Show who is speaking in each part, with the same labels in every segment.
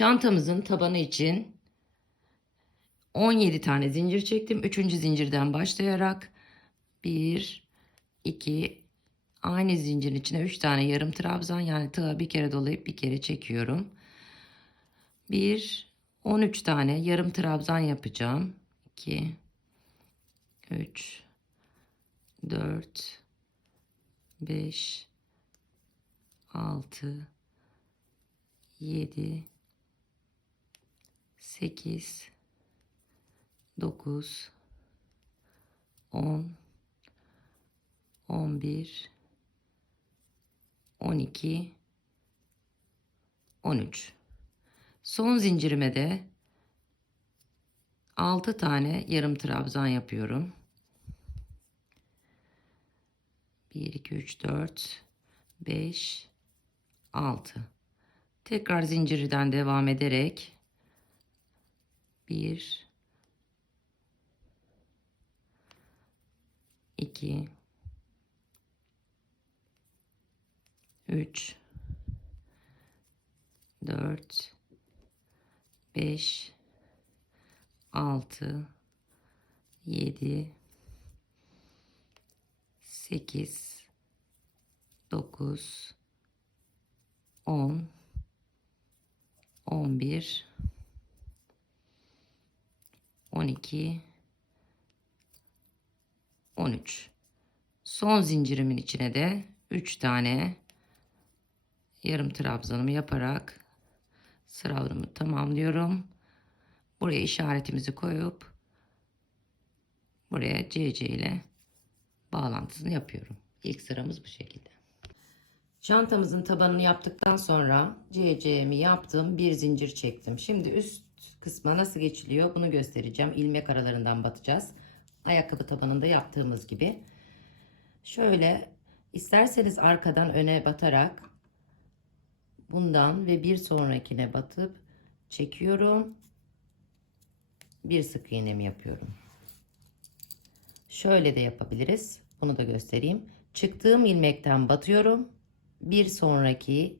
Speaker 1: Çantamızın tabanı için 17 tane zincir çektim. Üçüncü zincirden başlayarak 1, 2, aynı zincirin içine 3 tane yarım trabzan yani tığa bir kere dolayıp bir kere çekiyorum. 1, 13 tane yarım trabzan yapacağım. 2, 3, 4, 5, 6, 7, 8, 9, 10, 11, 12, 13. Son zincirime de 6 tane yarım trabzan yapıyorum. 1, 2, 3, 4, 5, 6. Tekrar zincirden devam ederek 1, 2, 3, 4, 5, 6, 7, 8, 9, 10, 11, 12, 13. Son zincirimin içine de 3 tane yarım trabzanımı yaparak sıramı tamamlıyorum. Buraya işaretimizi koyup buraya CC ile bağlantısını yapıyorum. İlk sıramız bu şekilde. Çantamızın tabanını yaptıktan sonra CC'mi yaptım. Bir zincir çektim. Şimdi üst kısma nasıl geçiliyor bunu göstereceğim. İlmek aralarından batacağız. Ayakkabı tabanında yaptığımız gibi. Şöyle isterseniz arkadan öne batarak bundan ve bir sonrakine batıp çekiyorum. Bir sık iğnemi yapıyorum. Şöyle de yapabiliriz. Bunu da göstereyim. Çıktığım ilmekten batıyorum. Bir sonraki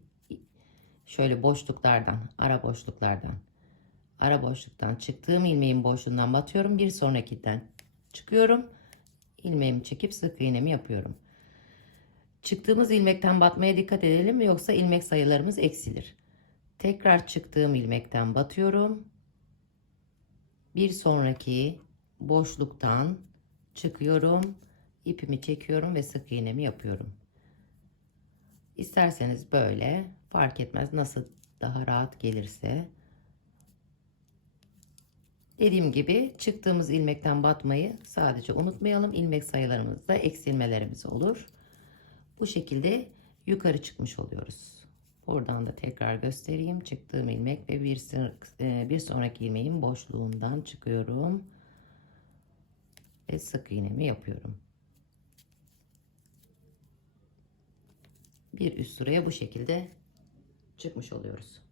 Speaker 1: şöyle boşluklardan, ara boşluklardan, ara boşluktan çıktığım ilmeğin boşluğundan batıyorum. Bir sonrakiden çıkıyorum. ilmeğimi çekip sık iğnemi yapıyorum. Çıktığımız ilmekten batmaya dikkat edelim yoksa ilmek sayılarımız eksilir. Tekrar çıktığım ilmekten batıyorum. Bir sonraki boşluktan çıkıyorum. ipimi çekiyorum ve sık iğnemi yapıyorum. İsterseniz böyle fark etmez nasıl daha rahat gelirse. Dediğim gibi çıktığımız ilmekten batmayı sadece unutmayalım. İlmek sayılarımızda eksilmelerimiz olur. Bu şekilde yukarı çıkmış oluyoruz. Buradan da tekrar göstereyim. Çıktığım ilmek ve bir, e, bir sonraki ilmeğin boşluğundan çıkıyorum. Ve sık iğnemi yapıyorum. Bir üst sıraya bu şekilde çıkmış oluyoruz.